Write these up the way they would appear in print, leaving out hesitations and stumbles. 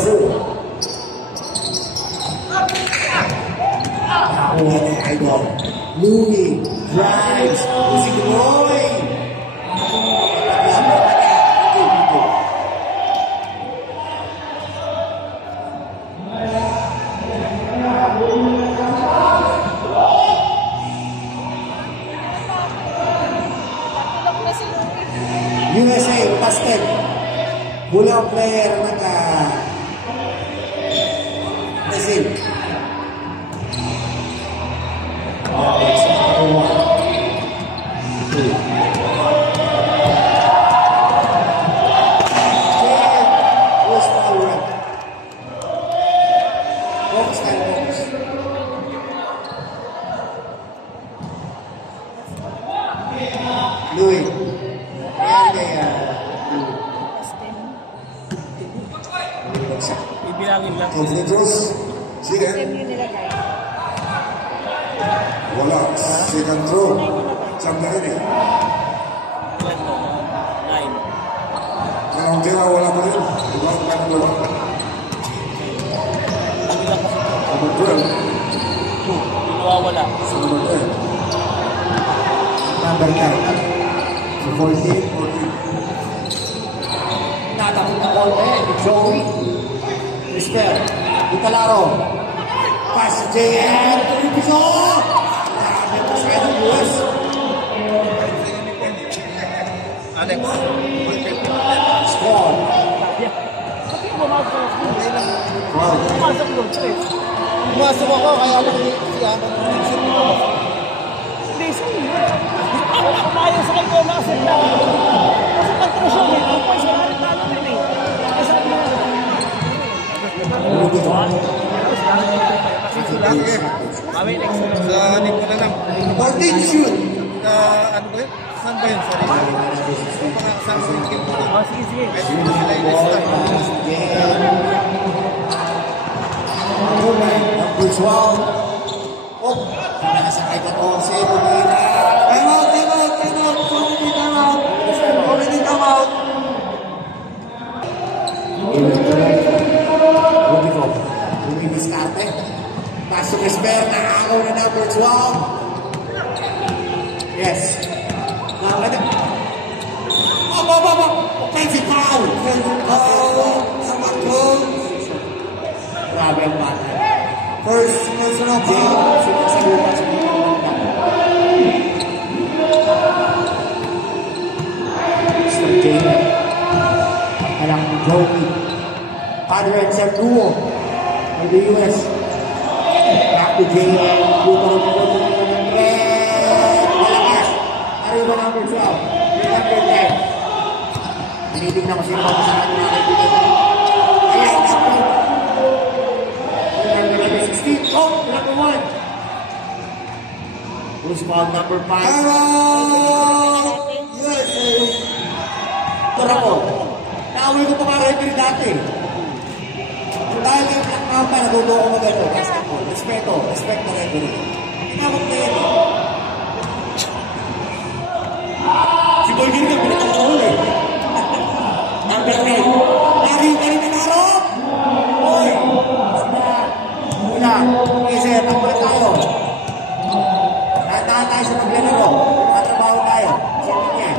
Brazil. Nakuha ni Idol. Louis drives. Si Roy. USA, basket. Bulang player naka Brazil. Louis. Ibilangin lang. Confrontos. Sige. Wala. Second throw. Sandali ni. Kalau dia wala pa rin. Iba kan wala. Number 12. Wala. Number 10. Number 10. 14. Natapos na konti. Joey. Crisper. Italaro. Pass to JM. Tulipiso. Grabe pa sa ng US. Alex. Score. Pumasok ako, kaya ako si Ana. Kumain sa kayo na sa lang. Kasi pagtrasyon eh, ang points na rin talo rin eh. Kasi ano na. Sige. Kami next sa anin ko na lang. 14 shoot. Ano ba yun? Saan ba yun? Sorry. Mga kasama sa king ko. Sige, sige. Ay, sige sila yung next time. Number 12. Oh, nakasakay 14. Pumira. Time out. Already come out. Rudico. Lumidiskarte. Pasok Esper. Nakakaw na number 12. Yes. Now, offensive foul. Grabe ang bata. First personal foul. Sumasabukan sa mga Mr. Jane. Alang Joey. Padre and Sir Duo. For the US. Back to Jane. Malakas. Arriba number 12. Number 10. Tinitignan ko sino pa sa akin mga kaibigan. Ayan, number 16. Oh, number 1. Who's ball number 5? USA. Tara ko. Naaway ko pa mga referee dati. Dahil yung Black Mamba, natuto ko magano. Basketball. Respect na referee. Tinawag na yan. Si Boy Gilda, pinakakahol eh. Number 10. Nakita rin na narop. Boy. Una. Kasi, tapulit tayo. Tahan tayo sa paglalaro. Matrabaho tayo. Sa kanya.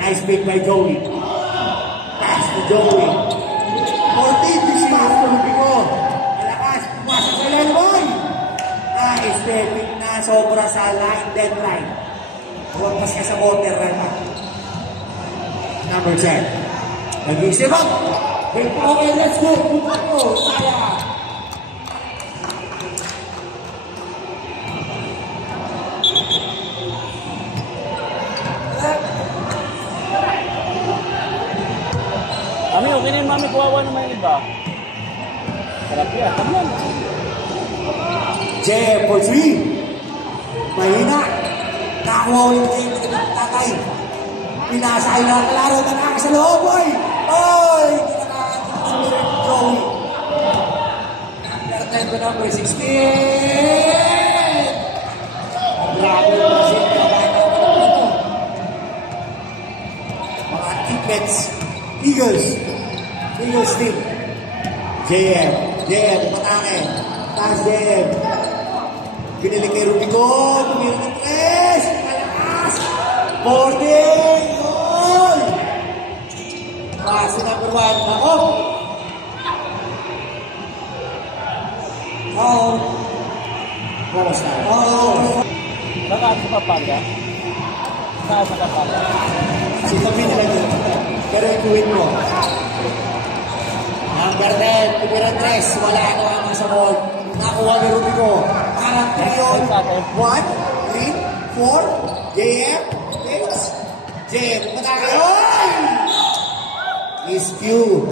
Nice pick by Joey. Pass to Joey. 14, Bishop. Tulupin mo. Malakas. Pumasok sa Lenboy. Nice pick na sobra sa line, deadline. Huwag ka sa water run. Number 10. Nag-iisip up. Okay, let's go. Puto. Saya. Mami, okay na yung mami. Kuwawa naman yung iba. Sarap yan. Tablan. JM for 3. Mahina. Nakakuha yung game na tatay. Pinasay na kalaro na nakaka sa loob, boy! Oy! Hindi nakakakita sa Joey. Number 10 to number 16. Grabe yung Brazil. Mga tickets. Eagles team. JM, patake. Taas JM. Kinilig kay Rubico. Pumirang ng 3. Malakas. 40. Goal! Pass number 1. Nako. Bosa. Baka sa Pampanga. Saan sa Pampanga? Sinabi nila doon. Pero ikuwin mo. Number 10, Tumira 3. Wala na ang sa ball. Nakuha ni Rubico. Parang 3 yun. 1, 3, 4. JM. JM. Matake. Oy! Miscue.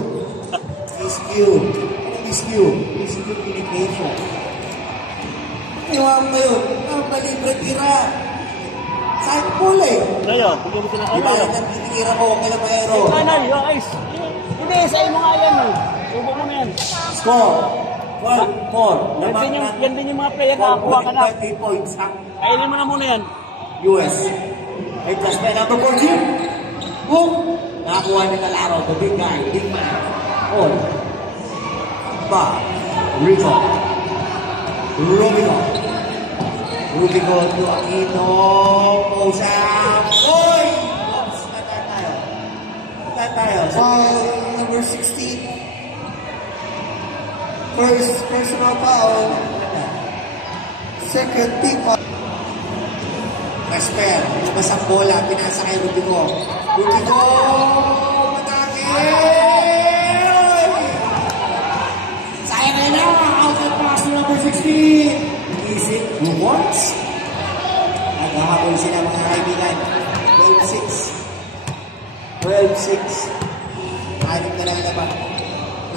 Miscue communication. Iwan mo yun. Ang malibre tira. Saan po eh? Ngayon, bigyan mo sila. Diba lang ang titira ko, huwag ka na mayroon. Kanal, yung ice. Hindi, sa'yo mo nga yan. Subo mo na yan. Score. 4. Yan din yung mga player na kuha ka na. 3 points. Kailin mo na muna yan. US. Ay, plus by number 14. Boom! Nakakuha ni Calaro, the big guy, big man. All. Rico. Rubico to Aquino. Posa. Oy! Oops, Tatan tayo. Foul number 16. First personal foul. Second team foul. Esper, lumabas ang bola, pinasa kay Rubico. Matake! Sayang na lang, out of pass to number 16. Isip, rewards. Naghahabol sila mga kaibigan. 12-6. Anim na lang naman.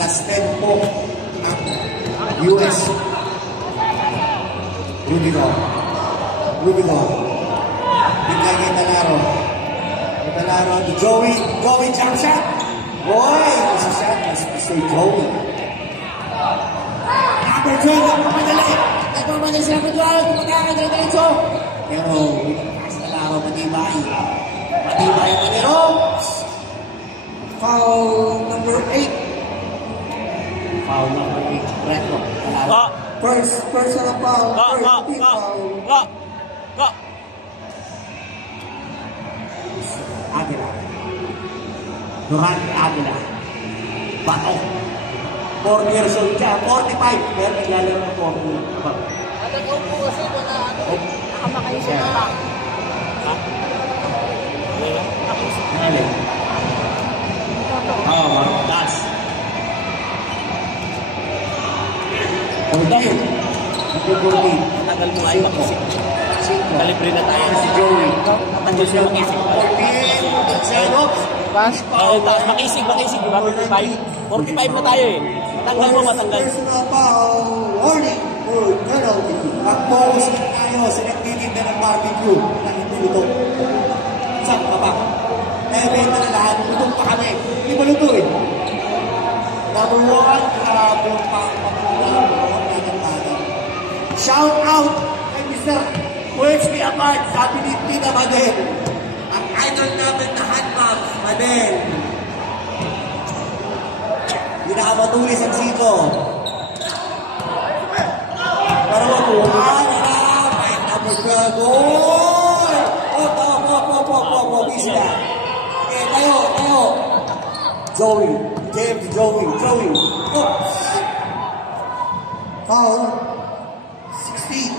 Plus 10 po ang US. Rubico. Bigla kay Talaro. Joey jump shot. Boy, isa shot. Mas Mr. Joey. Number 12, nagpapadali sila ko doon. Tumataka na diretso. Pero, mas Talaro matibay. Matibay ang kanero. Foul number 8. Foul number 8. Reto. Talaro. First personal foul. First team foul. Aguila. Durante Aguila. Bato. 4 years old siya. 45. Pero naglalaro ng 40. Nakamakay siya na lang. Galing. Das. Forty. Tagal mo ay makisip. Kalibre na tayo. Si Joey. Tagal siya makisip. 14. Makisig. 45 na tayo eh. Matanggal mo, matanggal. Personal foul. Warning for penalty. Mag-focus na tayo sa nagtitinda ng barbecue na hindi luto. Saan ka ba? Benta na lahat. Lutong pa kami. Hindi ba luto eh? Number 1, grabe yung pangkapulang. Shout out kay Mr. Words Me Apart. Sabi ni Tita Madel. Ang idol namin na handbags, Madel. Hindi nakamatulis ang siko. Para makuha na. Fight number 12. Goal! Easy na. Okay, tayo. Joey. Oops. Foul 16.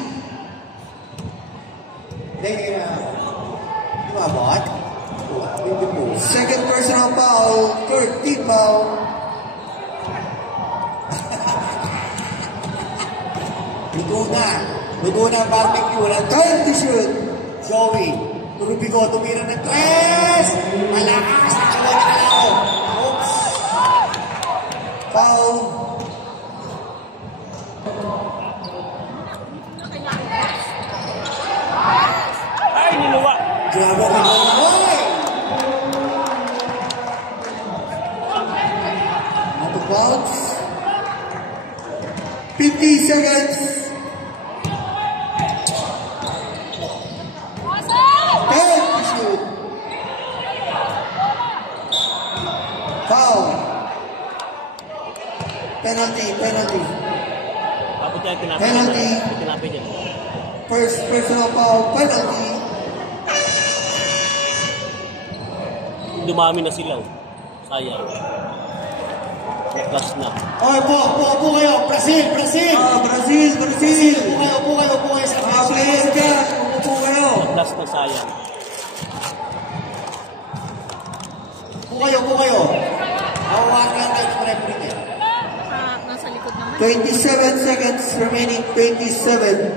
Bot? Second personal foul. Third team foul. Luto na ang barbecue. Time to shoot. Joey. Rubico, tumira ng 3. Malakas. Nakakuha na ako. Oops. Foul. Ay, niluwa. Grabe ka na. Hoy! Out of bounds. 50 seconds. Time to shoot. Foul. Penalty. Tapos yan, tinapay. Penalty. Tinapay dyan. First personal foul, penalty. Dumami na sila. Sayang. Plus na. Okay, po kayo. Brazil. Brazil. Upo kayo sa Mga players dyan, upo kayo. Plus na sayang. Upo kayo. Hawakan lang kayo ng referee niya. Nasa likod naman. 27 seconds remaining, 27.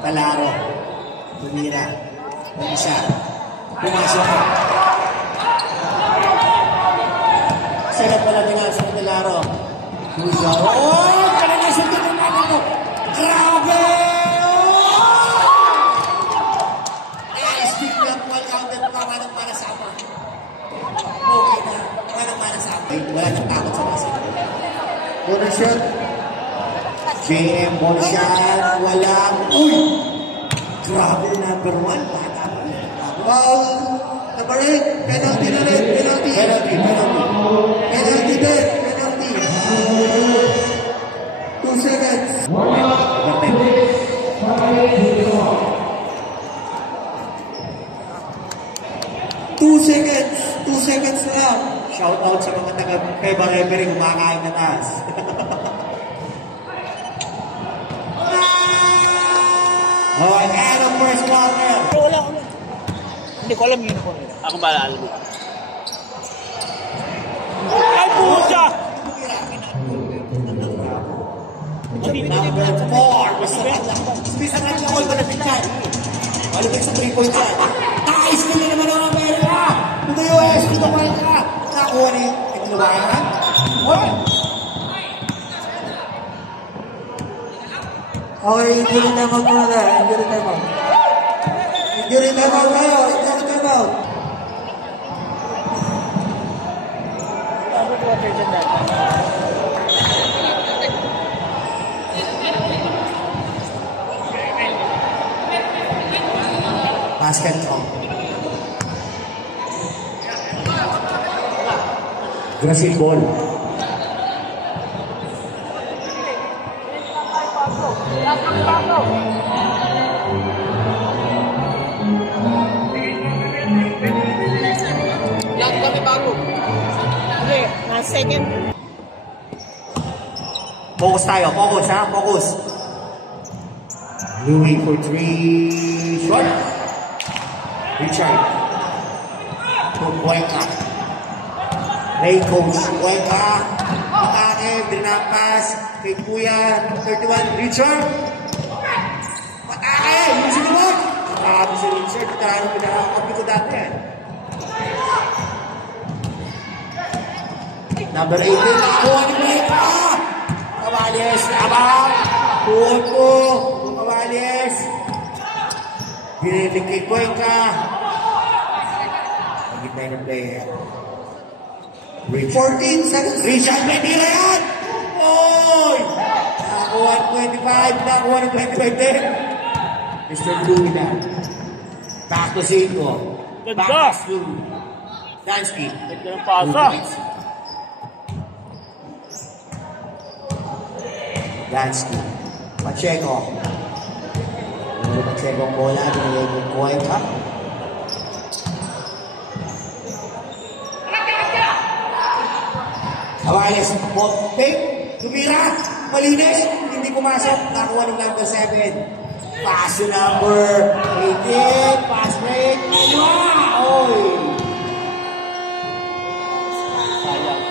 Palaro. Tumira. Isa. Pumasok ka. Sila pala binasa ng Palaro. Luisa. Oh! Talaga sa ito ng mga ko. Grabe! Speak na po counted pa para sa ama. Okay na. Para sa ama. Wala nang takot sa basa. Corner shot. JM Bonshad. Walang. Uy! Grabe, number 1. Bata pa. Foul number 8, penalty na rin, penalty. Penalty din, penalty. 2 seconds. 2 seconds na lang. Shout out sa mga taga-Peba Reverie kumakain na taas. Oh, and of first quarter. Wala. Hindi ko alam yun ako. Ako ba alam mo? Ay, pucha! Number 4. Bisa na lang ko na pichan. Balik sa 3-point shot. Nice nila naman ang Amerika. Ito US, ito Amerika. Nakuha ni Itluwayan. What? Okay, injury time out muna tayo. Injury time out tayo. Injury time out. Basket talk. Brazil ball. Yan kami bago. Okay, second. Focus tayo. Focus, ha? Focus. Louis for 3. Short. Richard. To Cuenca. Ray coach. Cuenca. Patake. Dinapas. Kay Kuya. 31. Richard. Patake. Yung sinuwag. Grabe si Richard. Tarang pinakakapi ko dati yan. Number 18. Nakuha ni Cuenca. Cavaliers. Abang. Tuwag po. Cavaliers. Binilig kay Cuenca. Hindi tayo ng player. 14 seconds. Richard Medina yan! Oy! Nakakuha ng 25. Nakakuha ng 25 din. Mr. Louie na. Back to Zinco. Ganda! Back to Dansky. Ganda ng pasa. Dansky. Pacheco. Pacheco ang bola. Binigay ng Cuenca. Cavaliers, Montek, tumira, malinis, hindi pumasok, nakuha ng number 7. Pass to number 18, pass break, oy! Sayang.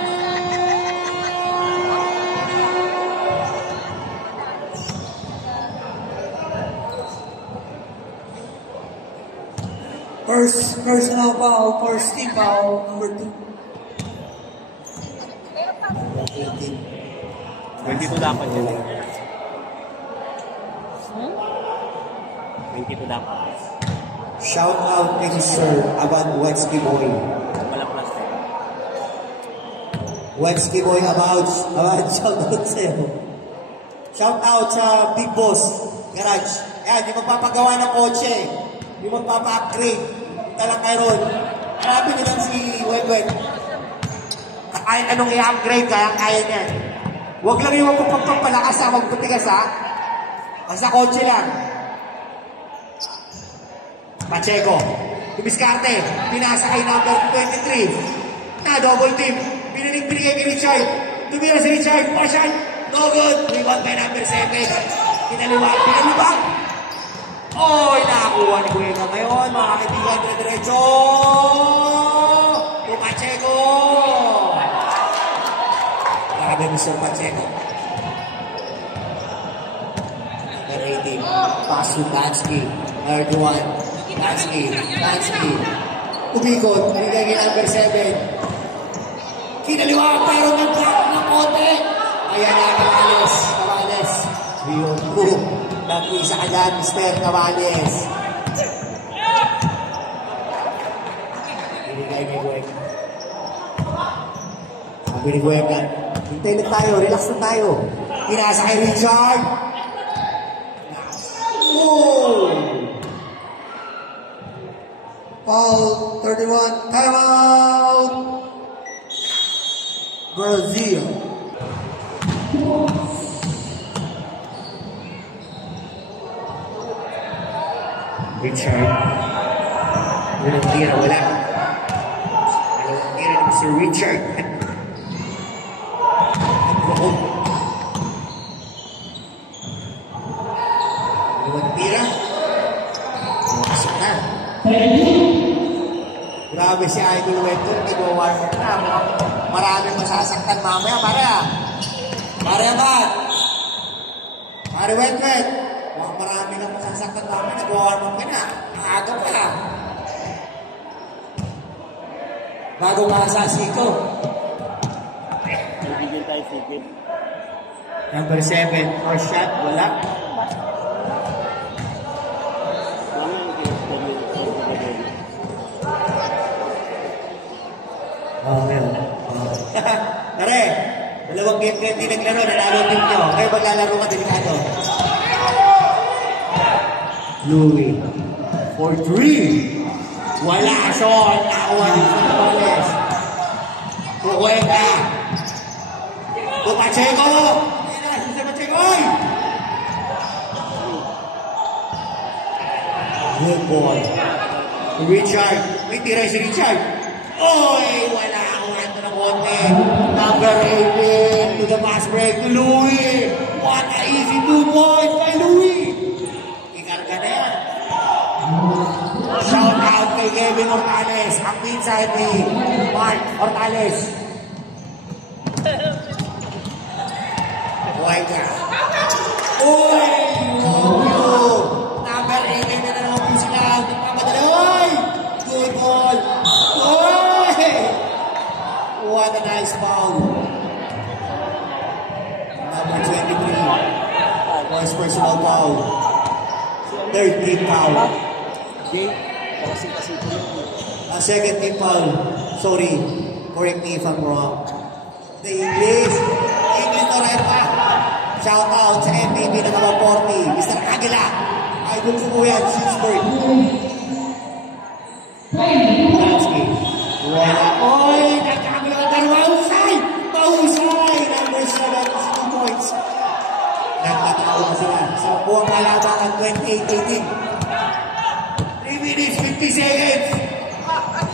First personal foul, first team foul, number 2. 22 dapat yun. 22 dapat. Shout out kay Sir Abad Wetsky Boy. Wala plus na. Wetsky Boy Abad, shout out sa'yo. Shout out sa Big Boss Garage. Ayan, yung magpapagawa ng kotse. Yung magpapa-upgrade. Talang kayo ron. Marami nilang si Wet. Kahit anong i-upgrade, kaya niya. Huwag lang yung pagpapalakas ha, magputigas ha. Basta kotse lang. Pacheco. Dumiskarte. Pinasa kay number 23. Na double team. Binigay kay Richard. Tumira si Richard. Marshall. No good. Rebound by number 7. Pinaluwag. Oy, nakakuha ni Cuenca ngayon. Mga kaibigan, dire-diretso. Pacheco. Grabe Mr. Pacheco. Number 18. Pass to Dansky. Third one. Dansky. Umikot. Binigay kay number 7. Kinaliwa pero nag-block ng konti. Ayan na, Cavales. 3-2. Nag-isa ka dyan, Mr. Cavales. Binigay kay Cuenca. Sabi ni Cuenca, hintay lang tayo, relax na tayo. Pinasa kay Richard. Oh! Foul 31. Timeout. Brazil. Richard. Walang tira, wala. Walang tira ni Mr. Richard. Walang tira. Masok na. Grabe si Idol Wetton. Nag-warm up na. Maraming masasaktan mamaya. Pare Abad. Pare Wetton. Marami lang masasaktan namin, nag-warm up ka na. Maaga pa lang. Bago makasasiko. Nagigil tayo sikit. Number 7, first shot, wala. Meron. Tare, dalawang game kayo hindi naglaro, nanalo team nyo. Kayo maglalaro ka, delikado. Louis. For 3. Wala, Sean. Nakakuha ni Fernandez. Cuenca. Pacheco. Si Pacheco. Good boy. Richard. May tira si Richard. Oy, wala. Kuha ito ng konti. Number 18 to the pass break to Louis. What a easy 2 points by Louis. Shout out kay Kevin Ortales, ang inside ni Mark Ortales. Cuenca. Uy! Number 8 na naman po sila. Nagpapadala. Uy! Good ball. Uy! What a nice foul. Number 23. First personal foul. Third team foul. Second team foul. Sorry. Correct me if I'm wrong. The English Torreta. Shout out sa MVP na naman 40. Mr. Aguila. Idol ko po yan. Shinsburg. Lansky. Wala. Oy! Nagkakagula ka rin. Mahusay! Mahusay! Number 7 is 2 points. Nagtatawag sila sa buwang kalaban ng 28-18. 3 minutes, 50 seconds.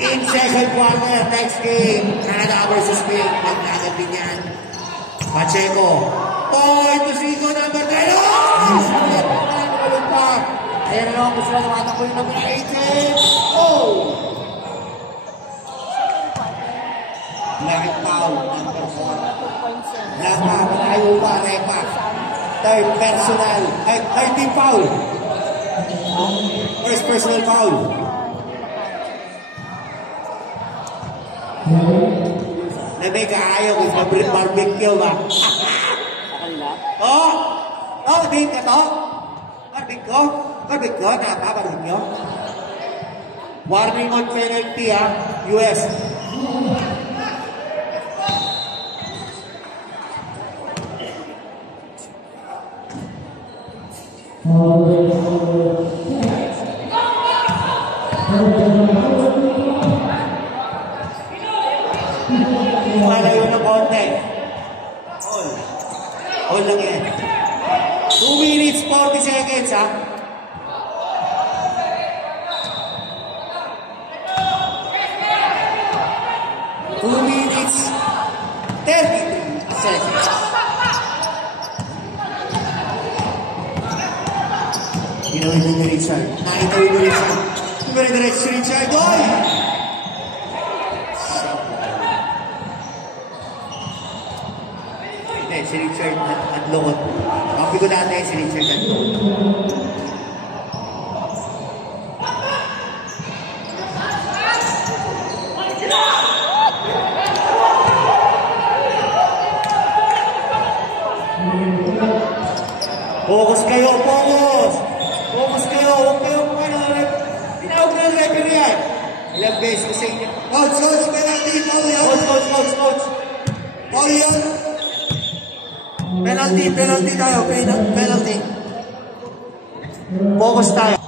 In second quarter, next game. Canada versus Spain. Magnagan din yan. Pacheco. Point to Zico, number 10. Oh! Sakit. Nakalun pa. Ayan na naman po sila namatang ko yung number 18. Oh! Lakit foul. Number 4. Lapa. Malayo pa. Repa. Third personal. Third team foul. First personal foul. Lamig ayaw kung favorite barbecue ba? Oh! Oh, din ka to? Barbecue? Barbecue? Napaparoon nyo? Warning on penalty ha, US. Wala yun 40 seconds, ha? Two minutes, 33 seconds. Ginawin ni Richard. Nakitawin ni Richard. Dumire-diretso si Richard. Oy! Hindi, si Richard Adlokot. Kapi ko natin si Richard Adlokot. Focus kayo, focus! Focus kayo, huwag kayong tinawag na yung referee yan. Ilang beses ko sa inyo. Coach, penalty, foul yan. Coach. Foul yan. Penalty tayo, penalty. Focus tayo.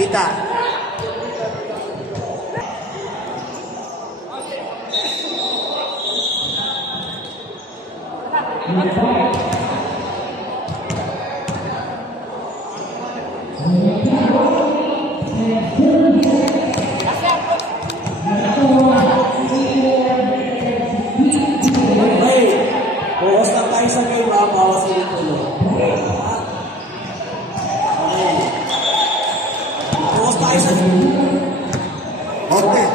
Kita. Bukas lang tayo sa game, ha? Bawas ulit ulo. Bukas tayo sa game. Okay.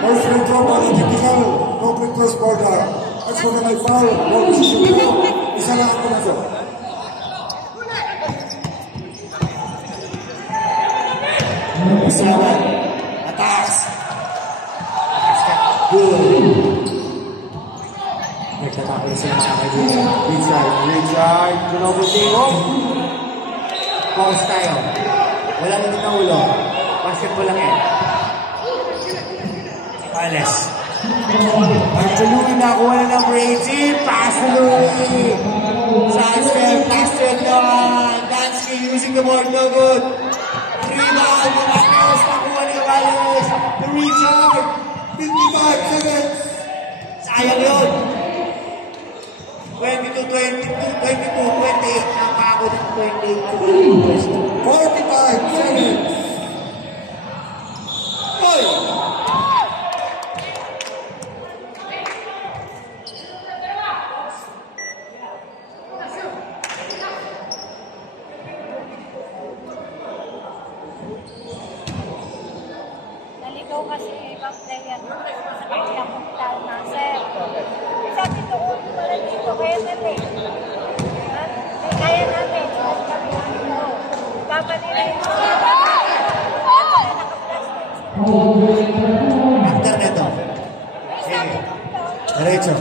First free throw by the technical, no quick cross border. That's for the my foul. No decision now. Isa lang ako na so. Isawan. Atas. Good. Nagtatapos siya mga kaibigan. Richard. Ginobultingo. Focus tayo. Walang hindi na ulo. Basketball lang yan. Pales. Louis nakuha na ng Brady. Pass to Louis. Sidestep. Pass to Edlon. Dansky using the board. No good. Rebound. Magnus. Nakuha ni Wallace. To Richard. 55 seconds. Sayang yun. 22, 22, 28. Nakakot ng 28. 45 seconds. Hoy! Naligaw kasi ibang player sa kanyang puntal na sir. Sabi ko, wala dito kaya natin. Kaya natin. Tama nila yung After neto. Diretso.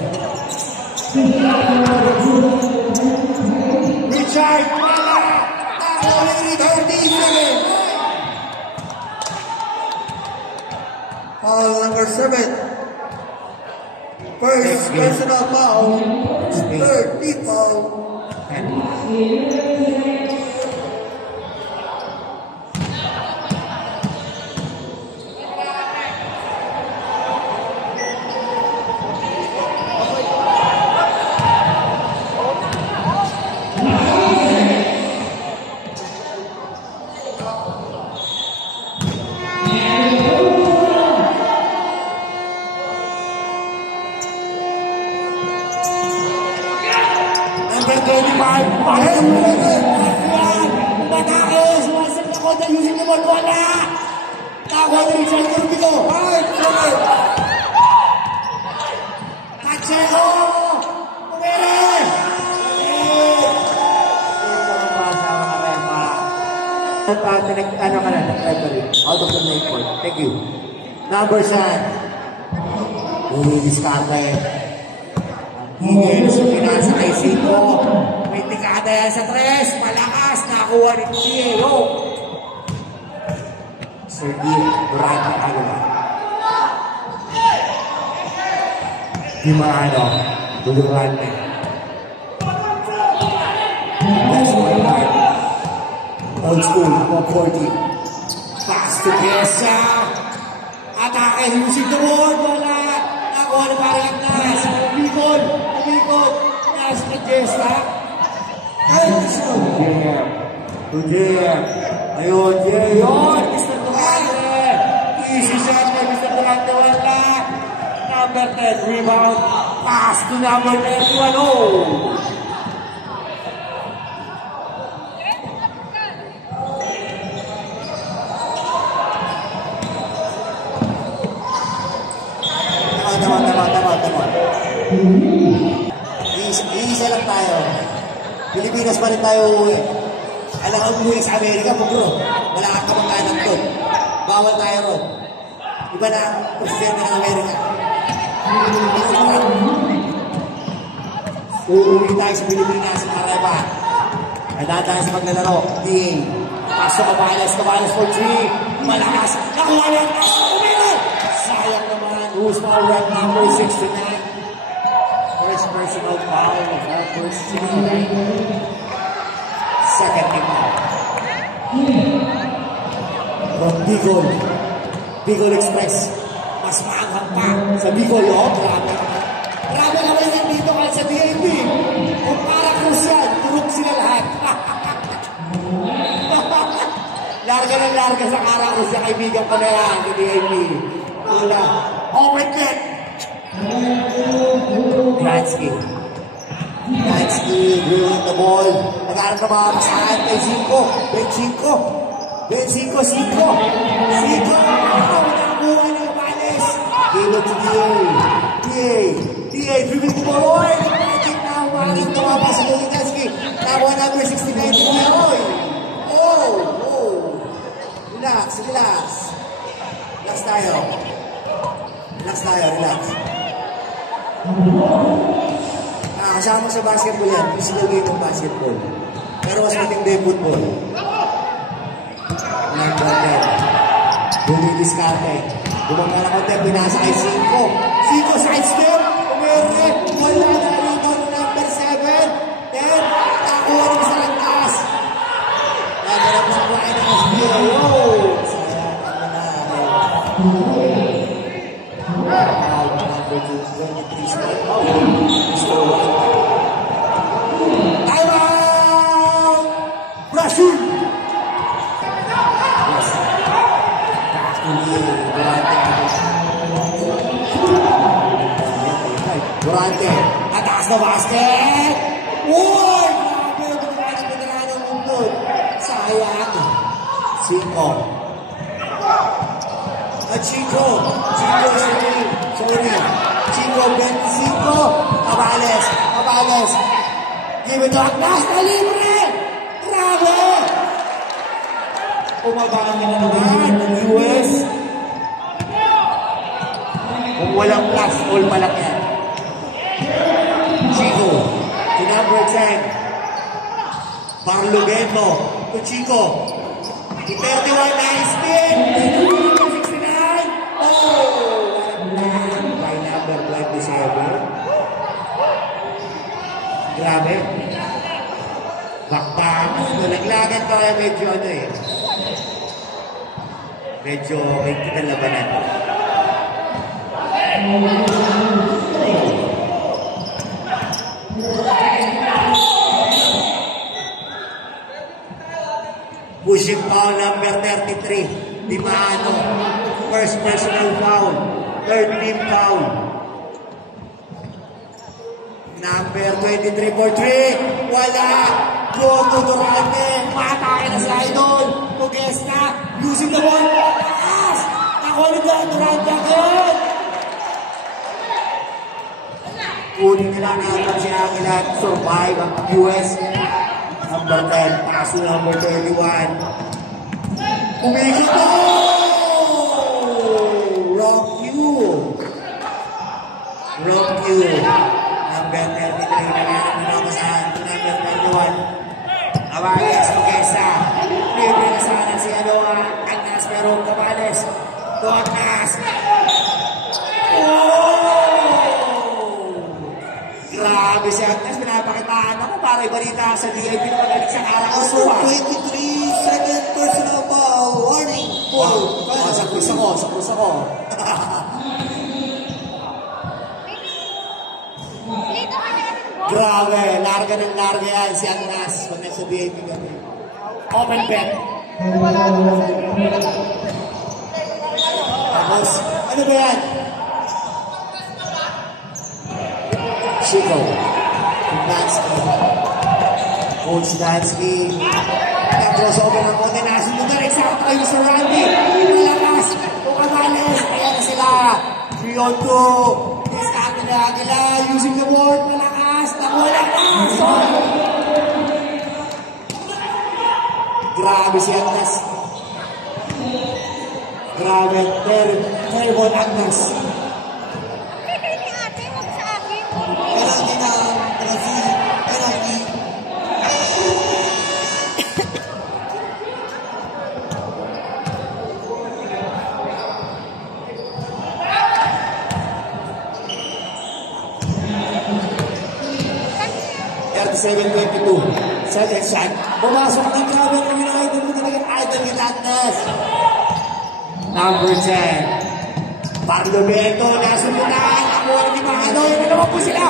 Richard! Mala! Only 30 seconds! Foul number 7. First personal foul. Third team foul. Number 25, Paris! Matake! Sumasag ako na using the ball. Wala! Nakakuha ni Richard Turbino. Pacheco! Pumere! Ano ka na, referee, out of the main court. Thank you. Number 7. Diskarte. Higil sa pinasa kay Sito. May tikada yan sa 3. Malakas. Nakuha ni Diego. Sir D. Durante kagula. Dimano. Durante. That's one line. Old school. 140. Pass to Kesa. Atake. Using the board. Wala. Nakuha na parang nas. Umikot. Nas na Kesa. Jam. Ayun, Jam. Mr. Durante. Easy shot by Mr. Durante. Wala. Number 10. Rebound. Pass to number 31. Oh. Tama. Iisa lang tayo. Pilipinas pa rin tayo uuwi. Alam ang umuwi sa Amerika, bugro. Wala kang kamag-anak doon. Bawal tayo ron. Iba na ang presidente ng Amerika. Uuwi tayo sa Pilipinas, sa Caraba. Nadadaan sa maglalaro. DA. Pasok Cabalas for 3. Malakas. Nakuha lang. Sayang naman. Who's now ranked number 69? First personal foul of our first season. Second team foul. From Bicol Express. Mas maanghang pa sa Bicol, oh. Grabe naman yan dito kahit sa DAP. Kung para Cruzan, turok sila lahat. Larga sa Karang sa kaibigan ko na yan, sa DAP. Wala. Open net. Gransky, drilling the ball. Nag-aaral ka mga masahan kay Cinco. Cinco. Nakabuhay ng Palis. Give it to DA, dribbling the ball. Oy, nag-magic na. Umaking tumapa sa Gransky. Nakuha number 69. Oy. Oh. Relax. Relax tayo. Kasama sa basketball yan. Physical game ng basketball. Pero mas matindi yung football. Number 10. Diskarte. Bumangga na konti. Pinasa kay Cinco. Side step. Umere. Wala na rito ng number 7. 10. Nakuha rin sa lantas. Naganap ng kuhain ng SBO. Sayang na. Number 23 step. Timeout! Brazil! Yes. Durante. Ataas na basket! Uy! Grabe! Grabe ng mundo. Sayang. Cinco. Chico. Sorry. Chico, 25. Cabales. Give it to Agnas na libre. Grabe. Umabang na naman ng US. Kung walang plus, all pala yan. Chico. To number 10. Barlovento. To Chico. To 31 na spin. 69. By number 27. Grabe. Bakbak. Nalaglagan tayo medyo medyo higpit ang labanan. Pushing foul number 33. Dimano. First personal foul. Third team foul. Number 23 for 3. Wala. Go to Durante. Matake na sa idol. Tugesta. Using the ball. Pass. Nakulit na Durante agad. Kunin nila natin si Aguila. Survive ang US. Number 10. Paso number 31. Umikot na! Wrong cue. Wrong cue. Number 33 na yan. Pinapasahan. Number 21. Abales, Pagesa. Libre na sana si Agnes, pero Cabales. Agnes. Grabe si Agnes. Pinapakitaan ako para ibalita sa DIP na magaling sa Also, Karakaw. 23 second personal foul. Warning. Foul. Sa puso ko, sa puso ko. Dito ka natin po. Grabe, larga ng larga yan si Agnes. Pag nasa DIP kami. Open bet. Tapos, ano ba yan? Chico. Dansky. Coach Dansky. Nag-crossover ng konti. Nasunod na rin sa kayo sa Randy. Nalakas. Tumabales. Ayan na sila. 3-on-2. Descarte na Aguila. Using the board. Malakas. Malakas. Grabe si Agnes. Grabe. Terrible Agnes. Kaya ni ate, huwag sa akin. Penalty na Brazil. Penalty. Second shot. Pumasok ng grabe kami ng idol mo talagang idol ni Agnes. Number 10. Pardo Beto, nasundutan. Ako ang di Mahanoy. Ano naman po sila?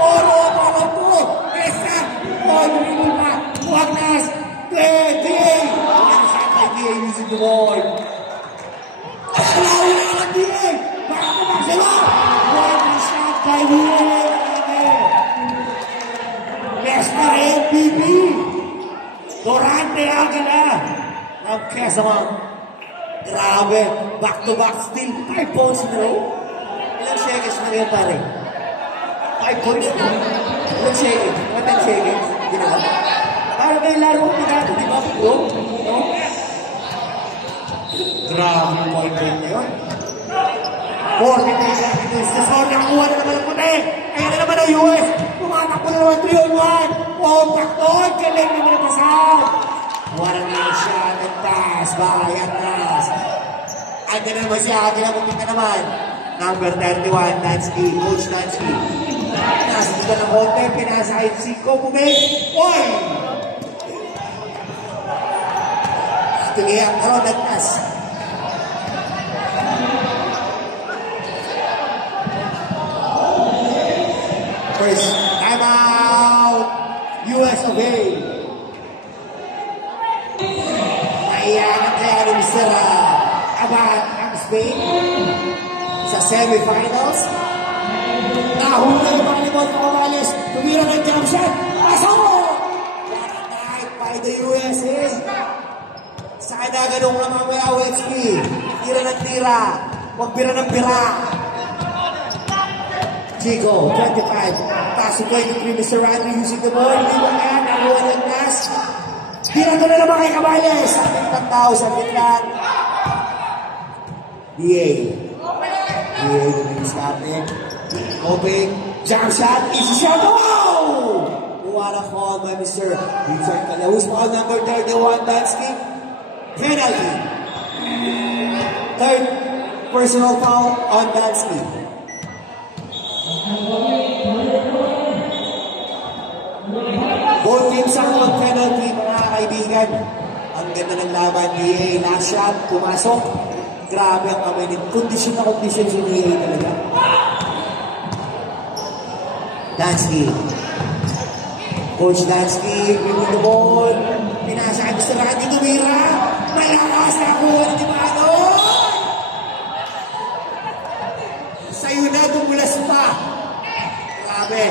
Moro. Kesa. Moro pa. Agnes. D.A. Ang shot kay D.A. using the board. Alaw na ang D.A. Baka po ba sila? One shot kay D.A. Mr. MVP. Dorante Aguila. Ang Quezon. Grabe. Back-to-back steal. 5 points in a row. Ilang seconds na rin pare? 5 points na. Ilang seconds? 1 seconds? Ginawa. Parang may laro ko dito, di ba? No? Grabe yung point game na yun. 40 seconds. Sa score, nakakuha na naman ang puti. Ayan na naman ang US. Pumatakbo na naman 3-on-1. Backdoor. Galing naman ang pasal. What a nice shot and pass by Agnes. Andyan na naman siya. Ginabukit na naman. Number 31, Dansky. Coach Dansky. Nasunod na ng konti. Pinasahid si Kopumay. Oy! Tingiyang karoon Agnes. First time out. US of A. Naiyakan kaya ni Mr. Abad ang Spain sa semifinals. Nahula yung mga limot ng Morales. Tumira ng jump shot. Pasok! Night by the USA. Sa kanaganong na mamaya Wetsky. Tira ng tira. Huwag bira ng bira. Chico, 25. Pass to 23, Mr. Randy using the ball. Hindi ba nga? Nakuha ng nas. Tira ko na naman kay Cabales. Sa pitang tao sa pitlan. DA. DA, Descarte. Open. Jump shot. Easy shot. Wow! What a fall by Mr. Richard Calawis. Foul number 31, Dansky. Penalty. Third personal foul on Dansky. Both teams ang mag-penalty, mga kaibigan. Ang ganda ng laban. DA, last shot, pumasok. Grabe ang kamenit. Kondisyon na kondisyon si DA talaga. Dansky. Coach Dansky, winning the ball. Pinasa kay Mr. Randy tumira. Malakas na kuha ng Dimano. Sa'yo na, bumulas pa. Grabe.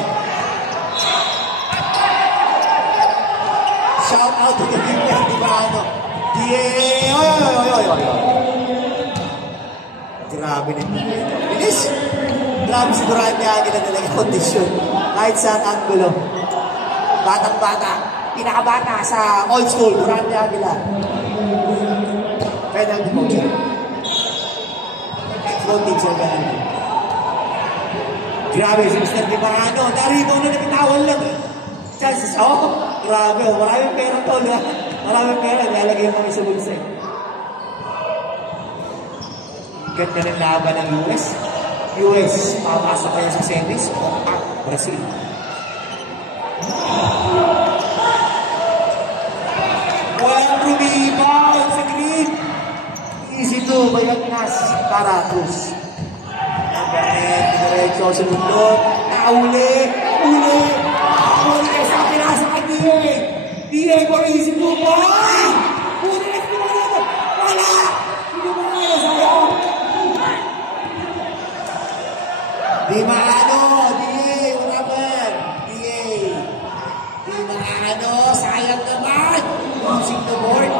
Shout out to the people, Dimano. Oy. Grabe na. Bilis. Grabe si Durante Aguila talaga kondisyon. Kahit saan angulo. Batang-bata. pinakabata sa old school, Durante Aguila. Penalty po siya. Floating sa ganun. Grabe, si Mr. Di Marano. Naribaw na napitawan lang. Chances, grabe. Maraming pera to. Maraming pera. Nilalagay mo sa bulsa. Ganda ng laban ng US. Papasok kayo sa semis. Brazil. Walang rebound sa green. Easy to by Agnas Caracruz. Diretso sa mundo. Uli. Sa pinasa ka DA for easy to ball. Uli. Wala. Sino ba ngayon? Sayang. Di Marano. DA. Wala ba? DA. Di Marano. Sayang naman. Losing the board.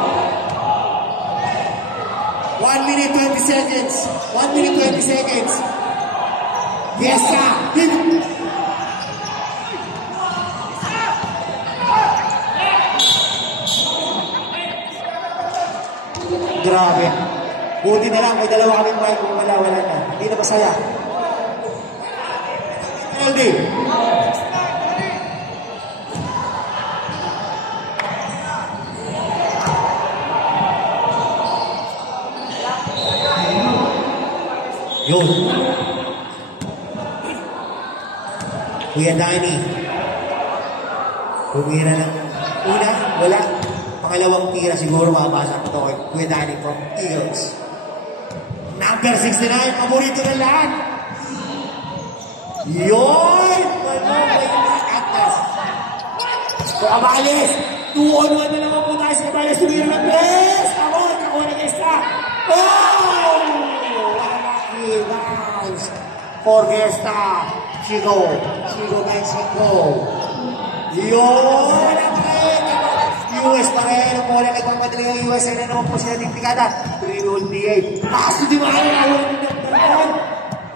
1 minute 20 seconds. 1 minute 20 seconds. Yes, sir. Grabe. Buti na lang, may dalawa kaming mic kung wala na. Hindi na masaya. LD. Yun. Kuya Danny. Kumira ng una, wala. Pangalawang tira siguro makapasok ito kay Kuya Danny from Eagles. Number 69, paborito ng lahat. Yun! Atlas. So, Abales. 2-on-1 na naman po tayo sa Abales. Tumira ng best. Ako na extra. Oh! Nice. Forgesta. Chico Mexico. Yun. US pa rin. Ang bola nagpapadali ng US. Ay na naman po sila dipikada. 3-0-8. Pass to Dimano.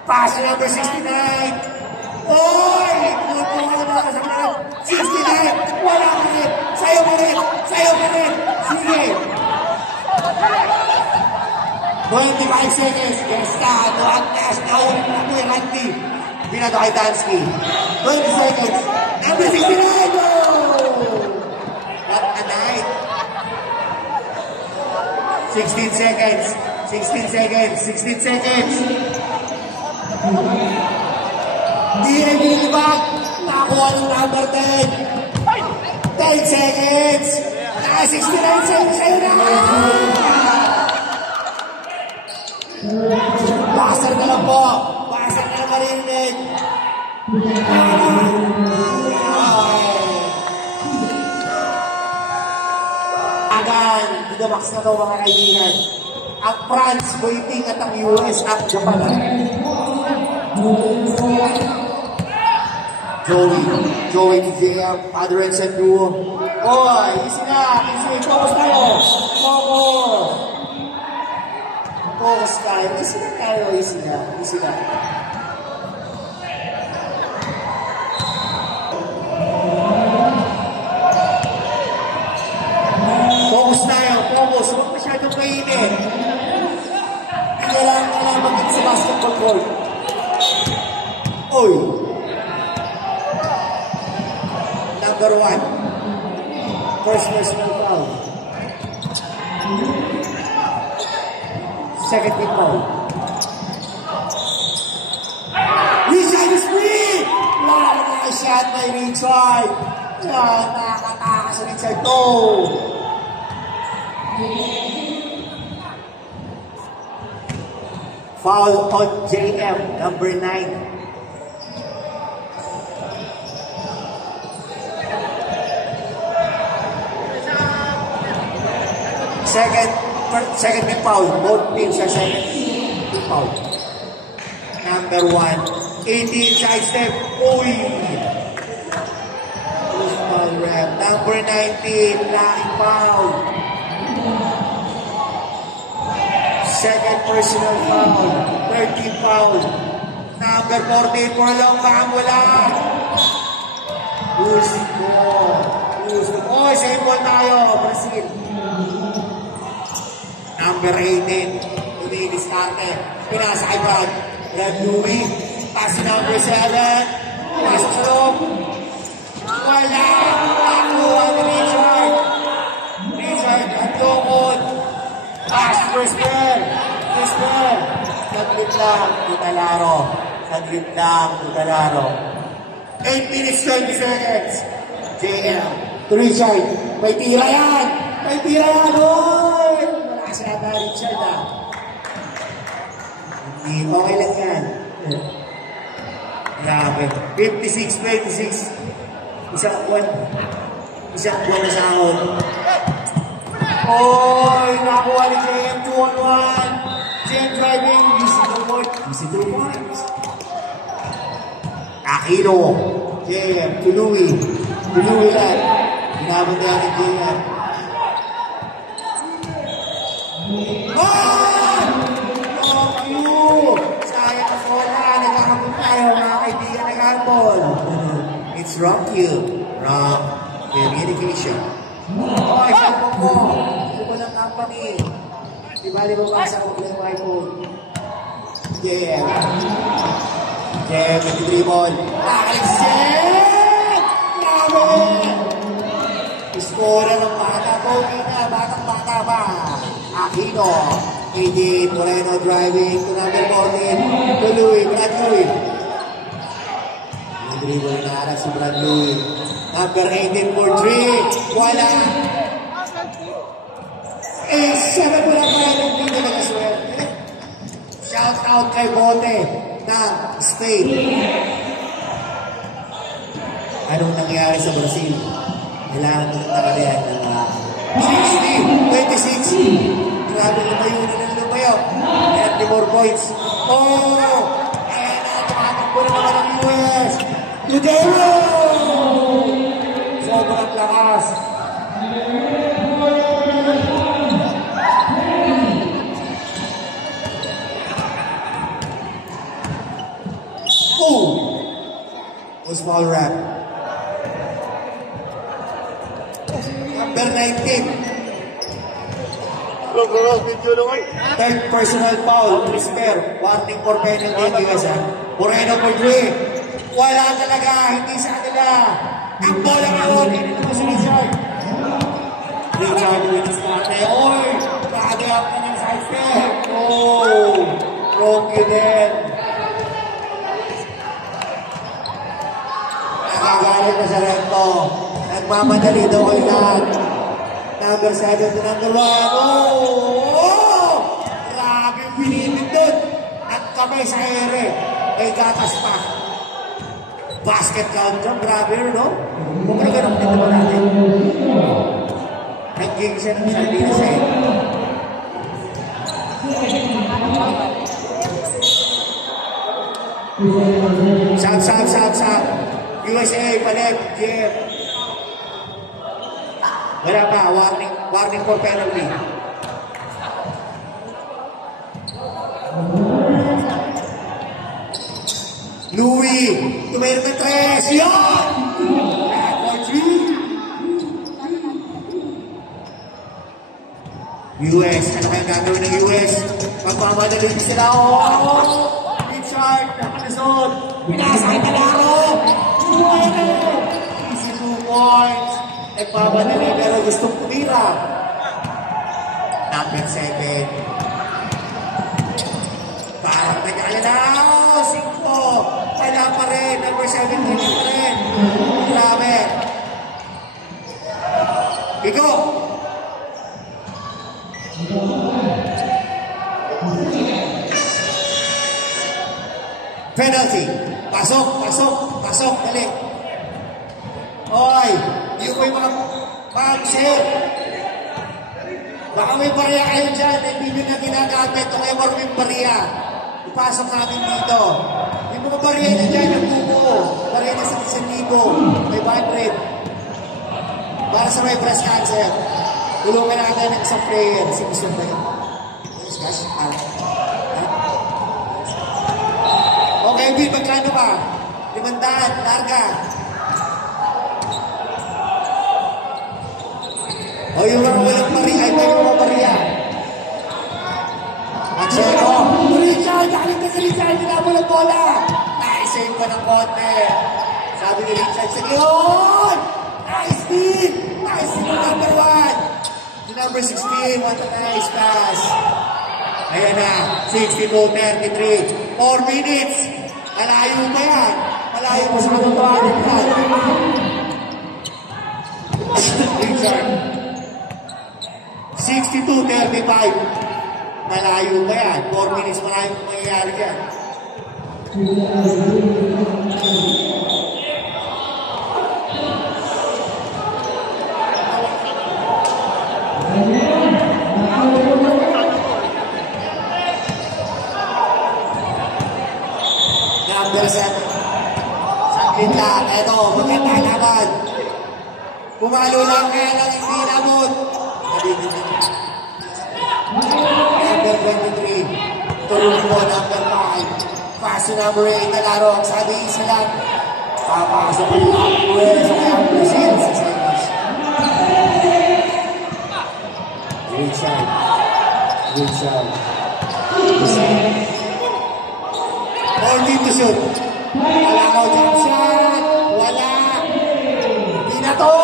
Pass to number 69. Oy! Puto ka sa mga 69. Wala ka rin. Sayo ka rin. Sige. 25 seconds. Gesta. To Agnes. Naulit na po yung Randy. Binato kay Dansky. 20 seconds. Number 69. Go! What a night. 16 seconds. 16 seconds. DA Bilibag. Nakuha ng number 10. 10 seconds. 69 seconds. Ayun na. Baser na lang po. Baser na lang marinig. Agan, dinabox na ito mga kaibigan. Ang France waiting at ang US at Japan. Joey ni JM, Father and Son Duo. Boy, easy na. Focus tayo. Focus tayo. Easy na. Focus tayo. Huwag masyadong kainin. Hindi kailangan maging sa basketball court. Oy! Number 1. First personal foul. Second team foul. Richard is free! Wala na shot by Richard. Nakakatakas si Richard to. Foul on JM, number 9. Second team foul. Both teams are second team foul. Number 1. 18 side step. Uy! Foul rep. Number 19. Lacking foul. Second personal foul. 13 foul. Number 14 for long back. Wala. Who's the ball? Oh, same ball tayo, Brazil. Number 18, Luis Carte. Pinasa kay Brad. Brad Louis. Pass number 7. Pass through. Wala. Nakuha ni Richard. Richard at Longod. Pass Brisbane. Brisbane. Saglit lang, Tutalaro. Saglit lang, Tutalaro. 8 minutes, 20 seconds. JM. To Richard. May tira yan. May tira yan. Oy! Malakas yata Richard ah. Hindi, okay lang yan. Grabe. 56-26. Isang buwan na sa ako. Oy! Nakuha ni JM 2-on-1. JM driving. Easy 2 points. Aquino. JM to Louis. To Louis yan. Ginabot na yan ni JM. Oh! Sayang na bola. Nagkakabot tayo mga kaibigan ng handball. It's wrong you. Wrong communication. Oh, isang po mo. Ito po ng company. Di ba basa ko ng iPhone? JM. JM with the dribble. Alexis! Grabe! Iskora ng bata. Pogi na. Batang-bata ba? Aquino. AD Moreno driving to number 14. To Louis. Brad Louis. Dribble na harap si Brad Louis. Number 18 for 3. Wala. Eh, 7 mo lang pala ng dito na kaswerte. Shout out kay Bote ng Spain. Anong nangyari sa Brazil? Kailangan mo ng nakalayan ng 60-26. Grabe lumayo na ng lumayo. Kaya 4 points. Oh! Ayan na, tumatakbo na naman ang US. Tudero! Sobrang lakas. Oh! Was foul wrap. Number 19. Third personal foul. Crisper. Warning for penalty. USA. Moreno for 3. Wala talaga. Hindi sa kanila. Ang bola ngayon. Hindi naman si Richard. Richard with his partner. Oy! Nakagayap na ng side step. Oh! Wrong you then. Nakagalit na sa recto. Nagmamadali daw kayo lahat. Number 7 to number 1. Oh! Grabe yung pinipit doon. At kamay sa ere. May gatas pa. Basket count jump. Grabe yun, no? Kung ano ganun dito ba natin? Nag-gig siya ng sardina sa ere. Sab. USA, palit. Jeff. Wala pa. Warning for penalty. Louis. Tumayot ng 3. Yan! Record 3. US. Ano kaya gagawin ng US? Magmamadali sila. Oh! Richard. Nakalasod. Pinasakay na laro. Easy 2 points. Nagpapadali pero gustong tumira. Number 7. Parang nag-alalaw. 5. Wala pa rin. Number 17 pa rin. Grabe. Bigo. Penalty. Pasok. Dali. Oy. Yung ko yung mga pag-share. Baka may bariya kayo dyan. Hindi nyo na ginagamit. Ito kayo maruming bariya. Ipasok natin dito. Yung mga bariya nyo dyan, yung buko. Bariya na sa 1,000. May vibrate. Para sa may breast cancer. Tulungan natin ng isang player. Si Mr. Player. Yes, guys. Okay, Bill, magkano ba? 500, larga. O yung mga walang Maria, ay tayo mga Maria. Pacheco. Richard, galing ka si Richard, ginabo ng bola. Nice save pa ng konti. Sabi ni Richard, sige yun! Nice steal! Nice steal number 1. The number 16, what a nice pass. Ayan na, 62-33. 4 minutes. Malayo pa yan. Malayo pa sa katotohanan yan. Richard. 62-35. Malayo pa yan. 4 minutes malayo pa mangyayari yan. Number 7. Saglit lang. Ito, maganda naman. Pumalo lang kaya lang hindi nabot. Number 23. Tulong po, number 5. Pass to number 8 na laro. Sabi isa lang. Papasok ko yung Puel sa number 6. Richard. 14 to shoot. Wala ko, jump shot. Wala. Hindi na to.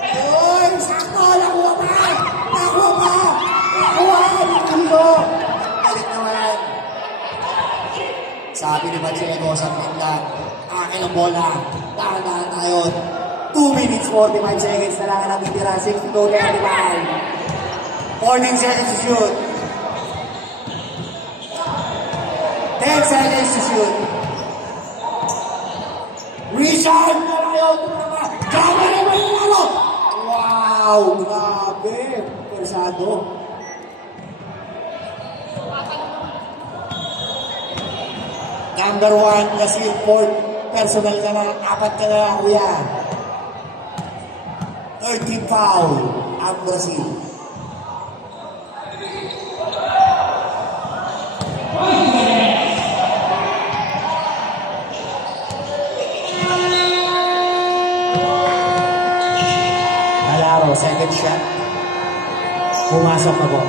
Ayun, sakto. Nakuha pa. Balik naman. Sabi ni Pacheco, something lang. Akin ang bola. Dahan-dahan tayo. 2 minutes, 45 seconds na lang ang natitira. 62-35. 14 seconds to shoot. 10 seconds to shoot. Richard! Malayo! Gama naman yung lalo! Wow! Grabe! Persado. Number 1 kasi yung fourth personal ka na. 4 ka na, kuya. 13 foul ang Brazil. Second shot. Pumasok na po.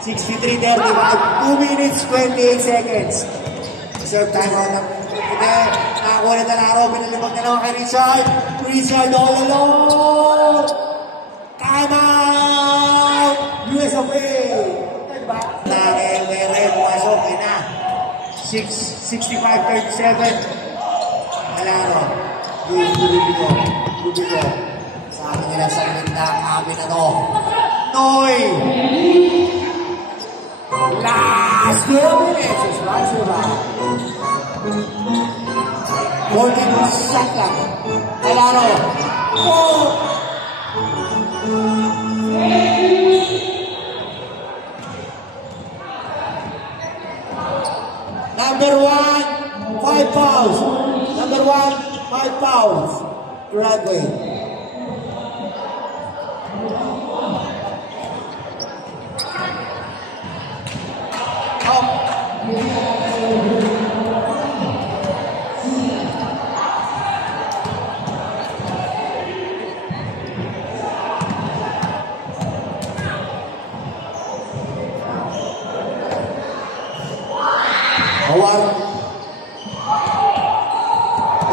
63-35. 2 minutes, 28 seconds. Serve timeout ng Puti. Nakakuha na laro. Pinalibag na naman kay Richard. Richard all alone. Timeout. US of A. Diba? May red. Pumasok. Ay na. 65-37. Nalaro. Rubio. Sabi nila sa ganda, amin na to. Noy! Last 2 minutes is right to right. 14 shot lang. Alaro. Number 1, 5 fouls. Number 1, 5 fouls. Broadway.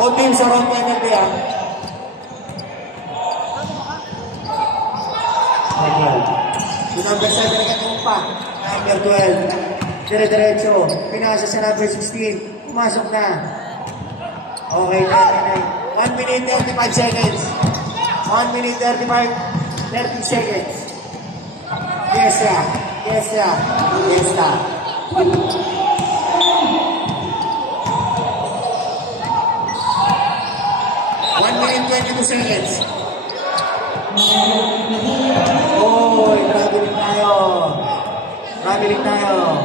O team sa round penalty ah. Yung number 7 na katumpa. Number 12. Dire-diretso. Pinasa sa number 16. Pumasok na. Okay, 1 minute 35 seconds. 1 minute 30 seconds. Yes, yeah. Yes, yeah. Yes, yeah. 1 minute 22 seconds. Oh, traveling tayo. Traveling tayo.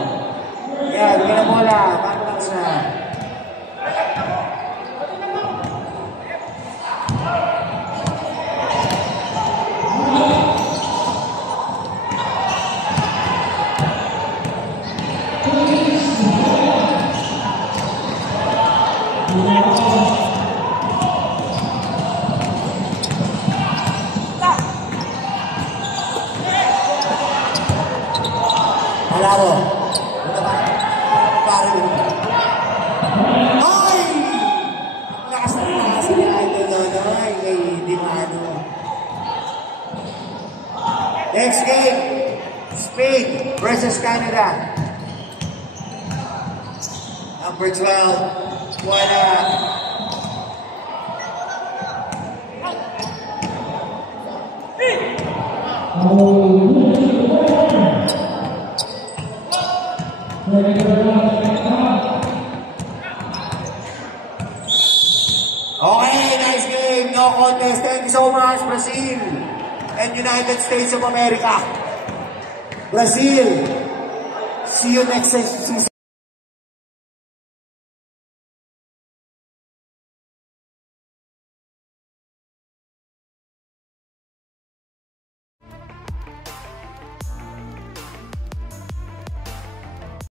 Yan, bigyan na bola. Panglakas na. Wala mo. Ay! Lakas na lakas ni Idol Nonoy kay Dimano. Next game, Spain versus Canada. Number 12, Juana. Okay, nice game. No contest. Thank you so much, Brazil and United States of America. Brazil, see you next season.